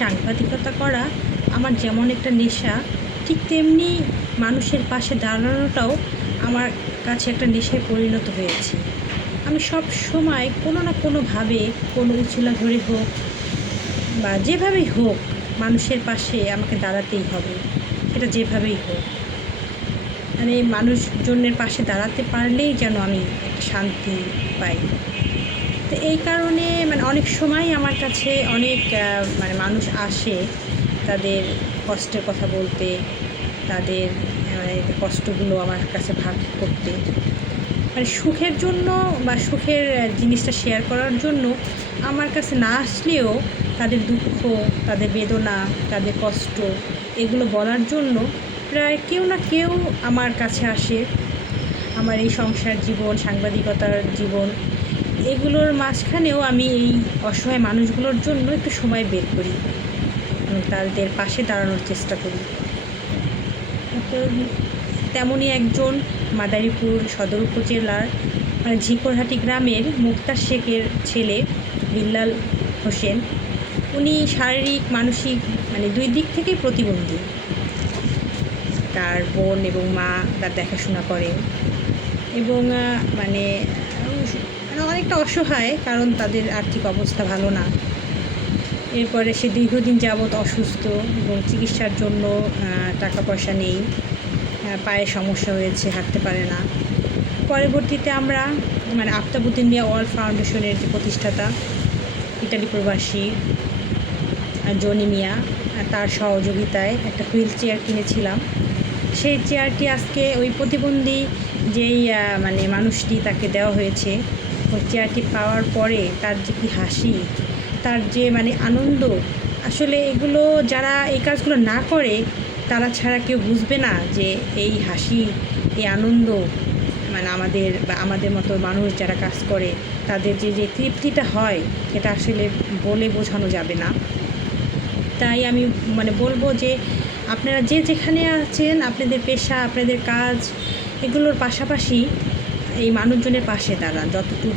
সাংবাদিকতা করা আমার যেমন একটা নেশা, ঠিক তেমনি মানুষের পাশে দাঁড়ানোটাও আমার কাছে একটা নেশায় পরিণত হয়েছে। আমি সব সময় কোনো না কোনোভাবে, কোনো উছিলা ধরে হোক বা যেভাবেই হোক, মানুষের পাশে আমাকে দাঁড়াতেই হবে, সেটা যেভাবেই হোক। মানে মানুষজনের পাশে দাঁড়াতে পারলেই যেন আমি একটা শান্তি পাই। তো এই কারণে অনেক সময় আমার কাছে অনেক মানুষ আসে তাদের কষ্টের কথা বলতে, তাদের কষ্টগুলো আমার কাছে ভাগ করতে, সুখের জন্য বা সুখের জিনিসটা শেয়ার করার জন্য আমার কাছে না আসলেও তাদের দুঃখ, তাদের বেদনা, তাদের কষ্ট এগুলো বলার জন্য প্রায় কেউ না কেউ আমার কাছে আসে। আমার এই সংসার জীবন, সাংবাদিকতার জীবন, এগুলোর মাঝখানেও আমি এই অসহায় মানুষগুলোর জন্য একটু সময় বের করি এবং তাদের পাশে দাঁড়ানোর চেষ্টা করি। তো তেমনই একজন মাদারীপুর সদর উপজেলার ঝিকরহাটি গ্রামের মুক্তার শেখের ছেলে বিল্লাল হোসেন। উনি শারীরিক মানসিক দুই দিক থেকেই প্রতিবন্ধী। তার বোন এবং মা তার দেখাশোনা করেন এবং অনেকটা অসহায়, কারণ তাদের আর্থিক অবস্থা ভালো না। এরপরে সে দীর্ঘদিন যাবৎ অসুস্থ এবং চিকিৎসার জন্য টাকা পয়সা নেই, পায়ে সমস্যা হয়েছে, হাঁটতে পারে না। পরবর্তীতে আমরা আফতাবউদ্দিন মিয়া ওয়ার্ল্ড ফাউন্ডেশনের যে প্রতিষ্ঠাতা, ইটালি প্রবাসী জনি মিয়া, তার সহযোগিতায় একটা হুইল চেয়ার কিনেছিলাম। সেই চেয়ারটি আজকে ওই প্রতিবন্ধী যেই মানুষটি তাকে দেওয়া হয়েছে, ওই চেয়ারটি পাওয়ার পরে তার যে কী হাসি, তার যে আনন্দ, আসলে এগুলো যারা এই কাজগুলো না করে তারা ছাড়া কেউ বুঝবে না যে এই হাসি, এই আনন্দ আমাদের মতো মানুষ যারা কাজ করে তাদের যে তৃপ্তিটা হয়, এটা আসলে বলে বোঝানো যাবে না। তাই আমি বলবো যে আপনারা যে যেখানে আছেন, আপনাদের পেশা, আপনাদের কাজ, এগুলোর পাশাপাশি এই মানুষজনের পাশে দাঁড়ান। যতটুকু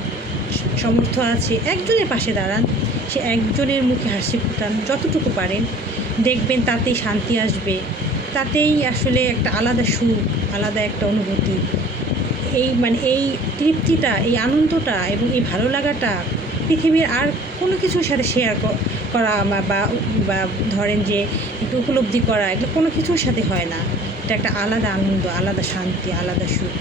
সামর্থ্য আছে একজনের পাশে দাঁড়ান, সে একজনের মুখে হাসি ফোটান যতটুকু পারেন, দেখবেন তাতেই শান্তি আসবে, তাতেই আসলে একটা আলাদা সুখ, আলাদা একটা অনুভূতি। এই তৃপ্তিটা, এই আনন্দটা এবং এই ভালো লাগাটা পৃথিবীর আর কোনো কিছুর সাথে শেয়ার করা বা ধরেন যে একটু উপলব্ধি করা, এগুলো কোনো কিছুর সাথে হয় না। এটা একটা আলাদা আনন্দ, আলাদা শান্তি, আলাদা সুখ।